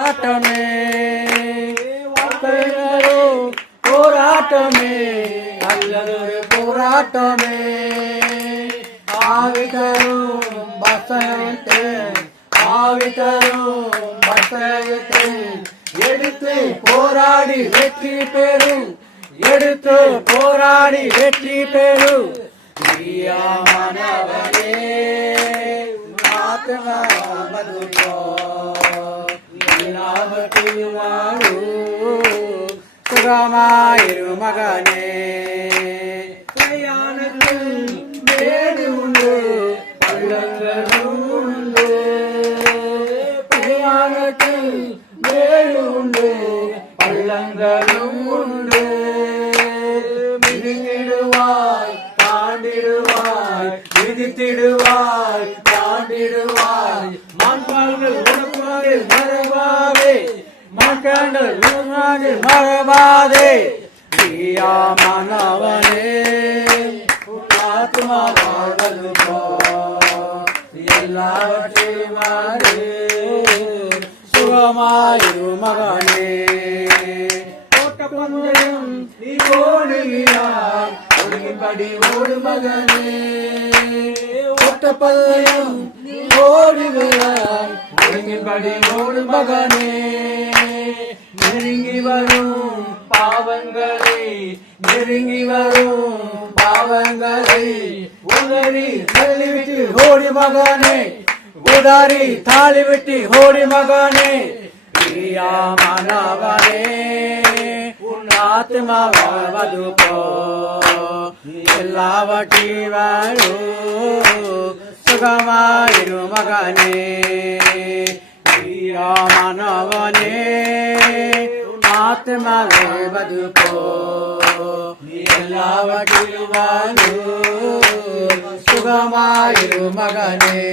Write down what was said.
ஆட்டமே போராட்டமே நல்லதொரு போராட்டமே ஆவிதரும் வசனத்தை எடுத்து போராடி வெற்றி பெறும் எடுத்து போராடி வெற்றி பெறும் பிரியமானவனே எல்லாவற்றையும் சுகமாயிரு மகனே பிரயாணத்தில் மேடு உண்டு பள்ளங்களும் உண்டு பிரயாணத்தில் மேடு உண்டு பள்ளங்களும் உண்டு மிதித்திடுவாய் தாண்டிடுவாய் மிதித்திடுவாய் தாண்டிடுவாய் மான்பால்கள் உனக்கு மறவாதே மக்கள் உனக்கு மறவாதே பிரியமானவனே ஆத்மா வாழ்வது எல்லாவற்றையும் சுகமாயிரு மகனே ஓட்டப்பந்தயம் நீ ஓடுகிறாய் ஒழுங்கின்படி ஓடு மகனே ஓட்டப்பந்தயம் நீ ஓடுகிறாய் ஒழுங்கின்படி ஓடு மகனே நெருங்கி வரும் பாவங்களை நெருங்கி வரும் பாவங்களை உதறி தள்ளிவிட்டு ஓடி மகனே உதாரி தாளிவிட்டு ஓடி மகனே பிரியமானவனே உன் ஆத்மா வாழ்வது போ எல்லாவற்றையும் சுகமாயிரு மகனே பிரியமானவனே ஆத்மா வாழ்வது போ எல்லாவற்றையும் சுகமாயிரு மகனே.